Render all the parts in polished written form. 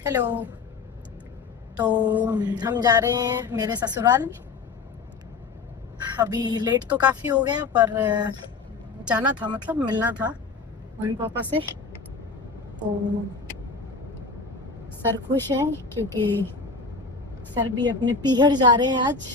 Hello. तो हम जा रहे हैं मेरे ससुराल। अभी लेट तो काफ़ी हो गया पर जाना था, मतलब मिलना था मम्मी पापा से। तो सर खुश हैं क्योंकि सर भी अपने पीहर जा रहे हैं आज।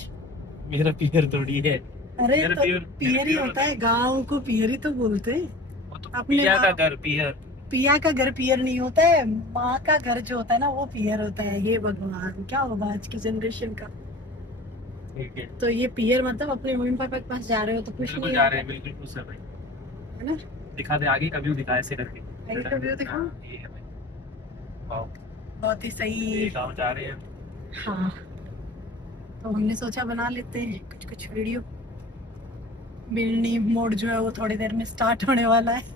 मेरा पीयर थोड़ी है। अरे मेरा तो पीयर मेरे पीहर ही पीयर होता होता है, है। गांव को पीहर ही तो बोलते हैं। वो तो अपने पिया माँ का घर पीयर। पिया का घर पीहर नहीं होता है, माँ का घर जो होता है ना वो पीहर होता है। ये भगवान क्या होगा आज की जनरेशन का। ठीक है। तो ये पीहर मतलब अपने मम्मी पापा के पास जा रहे हो तो खुश बिल्कुल नहीं जा रहे होगा, हैं, बिल्कुल खुश है भाई। है ना। दिखा दे आगे का व्यू, दिखा ऐसे करके। आगे का व्यू दिखाऊं? हाँ ये है भाई। वाओ। बहुत ही सही। ये गाँव जा रहे हैं। हाँ, तो हमने सोचा बना लेते हैं कुछ कुछ वीडियो। बिल्नी मोड जो है वो थोड़ी देर में स्टार्ट होने वाला है।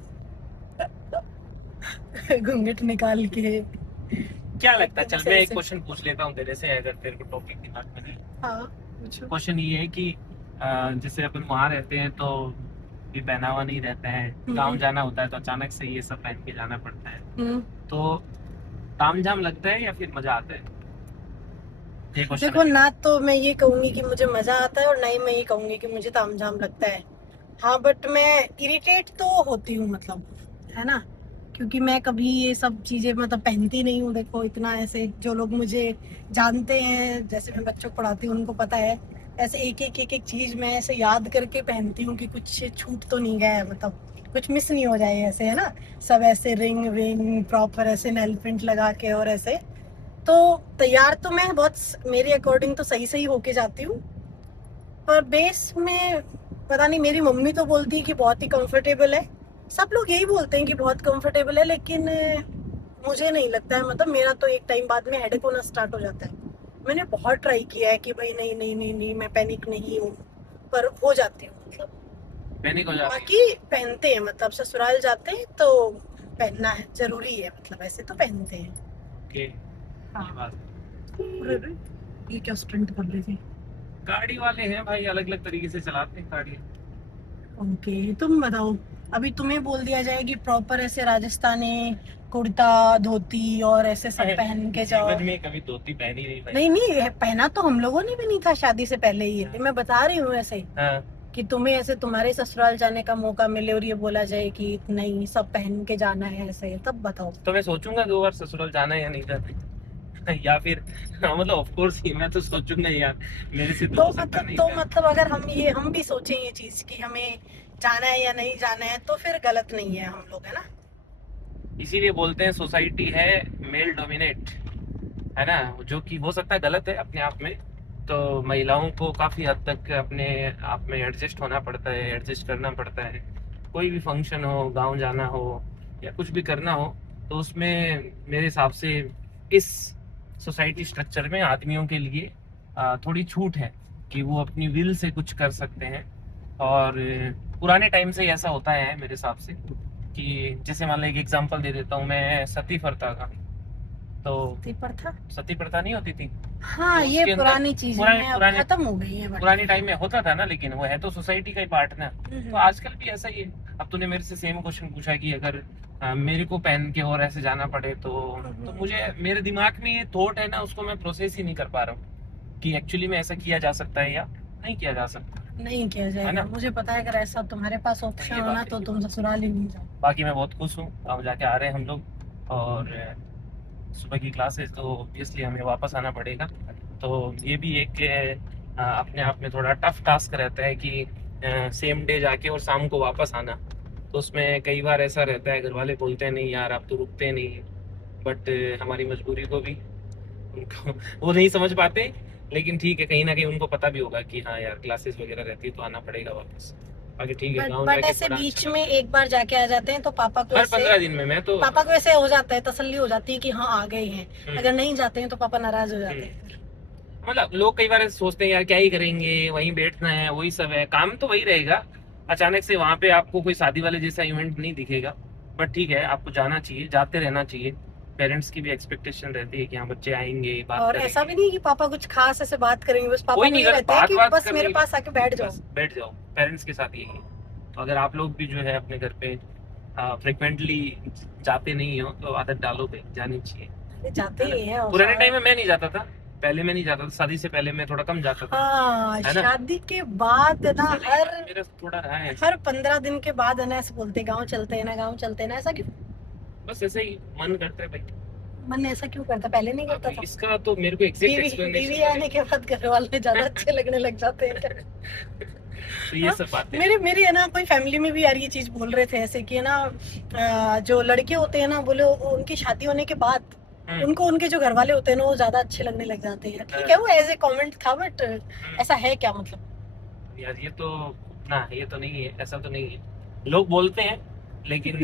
घूंघट निकाल के क्या लगता है, एकदम चल से मैं एक ऐसे। क्वेश्चन पूछ लेता हूँ तेरे से, अगर तेरे को टॉपिक दिमाग में नहीं। हाँ, पूछो। क्वेश्चन ये है कि जैसे अपन वहाँ रहते हैं तो ये पहनावा नहीं रहता है, गाँव हम्म। जाना होता है तो अचानक से ये सब पहन के जाना पड़ता है। हम्म। तो तामझाम लगता है या फिर मजा आता है? ये क्वेश्चन है देखो, मेरा। ना तो मैं ये कहूंगी कि मुझे मजा आता है और ना ही मैं ये कहूंगी कि मुझे तामझाम लगता है। हाँ, बट मैं इरिटेट तो होती हूँ, मतलब, है ना। क्योंकि मैं कभी ये सब चीजें मतलब पहनती नहीं हूँ। देखो, इतना ऐसे जो लोग मुझे जानते हैं, जैसे मैं बच्चों को पढ़ाती हूँ उनको पता है, ऐसे एक एक चीज मैं ऐसे याद करके पहनती हूँ कि कुछ छूट तो नहीं गया है, मतलब कुछ मिस नहीं हो जाए, ऐसे, है ना। सब ऐसे रिंग विंग प्रॉपर ऐसे नेल पेंट लगा के और ऐसे। तो तैयार तो मैं बहुत, मेरे अकॉर्डिंग तो सही सही होके जाती हूँ। पर बेस में पता नहीं, मेरी मम्मी तो बोलती है कि बहुत ही कंफर्टेबल है। सब लोग यही बोलते हैं कि बहुत कंफर्टेबल है, लेकिन मुझे नहीं लगता है। मतलब मेरा तो एक टाइम बाद में हेडेक होना स्टार्ट हो जाता है। मैंने बहुत ट्राई किया है कि भाई नहीं नहीं नहीं नहीं, मैं पैनिक नहीं हूँ, पर हो जाती हूँ, मतलब। पैनिक हो जाती है। बाकी पहनते हैं, मतलब ससुराल जाते हैं तो पहनना है, जरूरी है, मतलब ऐसे तो पहनते हैं। ओके, हाँ। ये बात है। अरे अरे, ये क्या स्टंट कर रही थी। गाड़ी वाले हैं भाई, अलग अलग तरीके से चलाते हैं गाड़ी। ओके, तुम बताओ। अभी तुम्हें बोल दिया जाए कि प्रॉपर ऐसे राजस्थानी कुर्ता धोती और ऐसे सब मैं पहन के जाओ। जीवन में कभी धोती पहनी नहीं भाई। नहीं नहीं, पहना तो हम लोगों ने भी नहीं था शादी से पहले ही, हाँ। मैं बता रही हूँ ऐसे हाँ, कि तुम्हें ऐसे तुम्हारे ससुराल जाने का मौका मिले और ये बोला जाए कि नहीं सब पहन के जाना है ऐसे, तब बताओ। तो मैं सोचूंगा 2 बार ससुराल जाना है या नहीं जाना है। या फिर हाँ, मतलब ऑफ कोर्स ही मैं तो सोचूंगा यार, मेरे से तो हो सकता नहीं तो था। मतलब अगर हम भी सोचें ये चीज कि हमें जाना है या नहीं जाना है, तो फिर गलत नहीं है हम लोग, है ना। इसीलिए बोलते हैं सोसाइटी है मेल डोमिनेट, है ना। जो कि हो सकता है गलत है अपने आप में। तो महिलाओं को काफी हद तक अपने आप में एडजस्ट होना पड़ता है, एडजस्ट करना पड़ता है। कोई भी फंक्शन हो, गांव जाना हो या कुछ भी करना हो, तो उसमें मेरे हिसाब से इस सोसाइटी स्ट्रक्चर में आदमियों के लिए थोड़ी छूट है कि वो अपनी विल से कुछ कर सकते हैं। और पुराने टाइम से ही ऐसा होता है मेरे हिसाब से कि जैसे मान लो एक एग्जांपल दे देता हूँ मैं, सती प्रथा का। तो सती प्रथा। सती प्रथा नहीं होती थी? हाँ, तो ये उसके अंदर पुरानी चीजें पुराने हैं, अब पुराने खत्म हो गई हैं, बट। पुराने टाइम में होता था ना, लेकिन वो है तो सोसाइटी का ही पार्ट ना। तो हम्म। आजकल भी ऐसा ही है। अब तूने मेरे से सेम क्वेश्चन पूछा कि अगर मेरे को पहन के और ऐसे जाना पड़े तो मुझे, मेरे दिमाग में ये थॉट है ना, उसको मैं प्रोसेस ही नहीं कर पा रहा हूँ कि एक्चुअली में ऐसा किया जा सकता है या नहीं किया जा सकता, नहीं किया है जाएगा, ना। मुझे पता है। अगर ऐसा तुम्हारे पास तो ऑप्शन ये हो ना बात है। तो तुम ससुराल ही नहीं जाओ। बाकी मैं बहुत खुश हूँ, अब जाके आ रहे हैं हम लोग। और सुबह की क्लासेस तो ऑब्वियसली हमें वापस आना पड़ेगा। तो ये भी एक अपने आप में थोड़ा टफ टास्क रहता है कि सेम डे जाके और शाम को वापस आना। तो उसमें कई बार ऐसा रहता है, घर वाले बोलते हैं नहीं यार आप तो रुकते नहीं। बट हमारी मजबूरी को भी उनको वो नहीं समझ पाते। लेकिन ठीक है, कहीं ना कहीं उनको पता भी होगा कि हाँ यार क्लासेस वगैरह रहती है तो आना पड़ेगा वापस। बाकी ठीक है, गाँव बट जाके ऐसे थोड़ा अच्छा बीच में लगता है। एक बार जाके आ जाते हैं तो हर 15 दिन में मैं तो पापा को ऐसे हो जाता है, तसल्ली हो जाती है कि हाँ आ गए हैं। हम्म अगर नहीं जाते हैं तो पापा नाराज हो जाते हम्म हैं। मतलब लोग कई बार सोचते हैं यार क्या ही करेंगे, वहीं बैठना है, वही सब है, काम तो वही रहेगा। अचानक से वहां पे आपको कोई शादी वाले जैसा इवेंट नहीं दिखेगा। बट ठीक है, आपको जाना चाहिए, जाते रहना चाहिए। पेरेंट्स की भी एक्सपेक्टेशन रहती है कि हाँ बच्चे आएंगे, बात और ऐसा भी करेंगे। नहीं कि पापा कुछ खास ऐसे बात करेंगे, बस पापा कोई को नहीं ये कर, रहता है बात कि बात बस करने मेरे के पास बाद आके बैठ जाओ। बस बैठ जाओ, पेरेंट्स के साथ यही है। तो अगर आप लोग भी जो है अपने घर पे फ्रिक्वेंटली जाते नहीं हो तो आदत डालो, पे जानी चाहिए। जाते है ना? ही हैं और पुराने टाइम में मैं नहीं जाता था, पहले मैं नहीं जाता था, शादी से पहले मैं थोड़ा कम जाता था, हाँ, है ना? शादी के बाद ना शादी के हर बाद मेरा थोड़ा रहा है, हर 15 दिन के बाद है ना ऐसे बोलते गांव चलते हैं ना, गांव चलते हैं ना, ऐसा क्यों? बस ऐसे ही मन करता है भाई। मन ऐसा क्यों करता, पहले नहीं अब करता था? इसका तो मेरे को एग्जैक्ट बीवी एक्सप्लेनेशन बीवी तो आने के बाद घर वाले ज्यादा अच्छे लगने लग जाते हैं क्या? तो ये हाँ, सब बातें हैं। मेरे मेरे है ना कोई फैमिली में भी यार ये चीज बोल रहे थे ऐसे कि है ना जो लड़के होते हैं ना बोले उनकी शादी होने के बाद हम्म, उनको उनके जो घर वाले होते हैं ना वो ज्यादा अच्छे लगने लग जाते हैं। ठीक है, वो एज ए कमेंट था, बट ऐसा है क्या मतलब? यार ये तो ना, ये तो नहीं है, ऐसा तो नहीं है, लोग बोलते हैं, लेकिन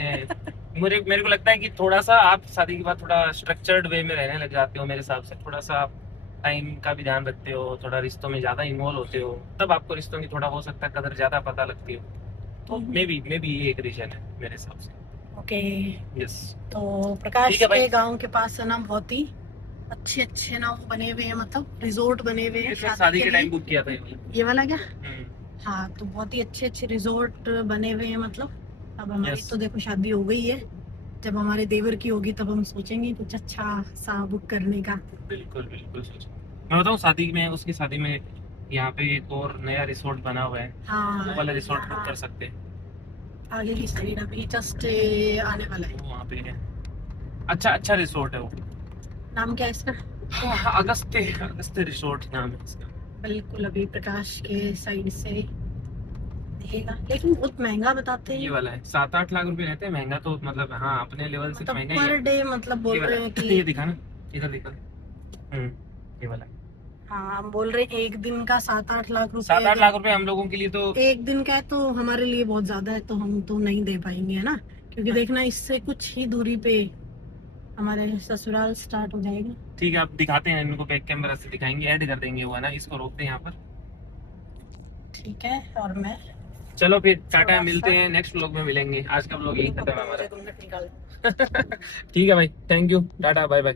मेरे मेरे को लगता है कि थोड़ा सा आप शादी के बाद थोड़ा स्ट्रक्चर्ड वे में रहने लग जाते हो, मेरे हिसाब से थोड़ा सा आप टाइम का भी ध्यान रखते हो, थोड़ा रिश्तों में ज्यादा इन्वॉल्व होते हो, तब आपको रिश्तों की थोड़ा हो सकता है कदर ज्यादा पता लगती हो, तो मे बी ये एक रीजन है मेरे हिसाब से। ओके। यस। तो प्रकाश ठीक है भाई, के गांव के पास है ना बहुत ही अच्छे अच्छे ना वो बने हुए हैं, मतलब रिजोर्ट बने हुए हैं इसमें शादी शादी के के टाइम लिए। बुक किया था ये। ये वाला क्या? हम्म, हाँ, तो बहुत ही अच्छे अच्छे रिजोर्ट बने हुए हैं मतलब। अब हमारी यस, तो देखो शादी हो गई है, जब हमारे देवर की होगी तब हम सोचेंगे कुछ अच्छा सा बुक करने का। बिल्कुल बिल्कुल सोच, मैं बताऊँ शादी में, उसकी शादी में यहाँ पे एक और नया रिसोर्ट बना हुआ है, हाँ, वो वाला रिसोर्ट बुक यहाँ कर सकते हैं, आगे की साइड अभी जस्ट आने वाला है। वो वहाँ पे है, अच्छा अच्छा रिसोर्ट है वो। नाम क्या है इसका? हाँ, अगस्त्य अगस्त्य रिसोर्ट नाम है इसका। बिल्कुल, अभी प्रकाश के साइड से दिखेगा, लेकिन बहुत महंगा बताते ये हैं। वाला है 7-8 लाख रुपए रहते हैं, महंगा तो मतलब हाँ अपने लेवल से तो मतलब महंगा ही पर है। डे मतलब ये बोल वाला रहे हैं ये कि दिखा ना, इधर दिखा। ये वाला हाँ, हम बोल रहे हैं एक दिन का 7-8 लाख रुपए 7-8 लाख अगर रुपए हम लोगों के लिए तो। एक दिन का है तो हमारे लिए बहुत ज्यादा है, तो हम तो नहीं दे पाएंगे, है ना? क्योंकि देखना इससे कुछ ही दूरी पे हमारे ससुराल स्टार्ट हो जाएगा। ठीक है, आप दिखाते हैं, इनको बैक कैमरा से दिखाएंगे, ऐड कर देंगे वो, है ना, इसको रोकते हैं यहाँ पर। ठीक है, और मैं चलो फिर टाटा, थोड़ा मिलते सा हैं नेक्स्ट व्लॉग में, मिलेंगे, आज का व्लॉग यही खत्म है मुझे हमारा। 2 मिनट निकाल। ठीक है भाई, thank you, tata, bye bye.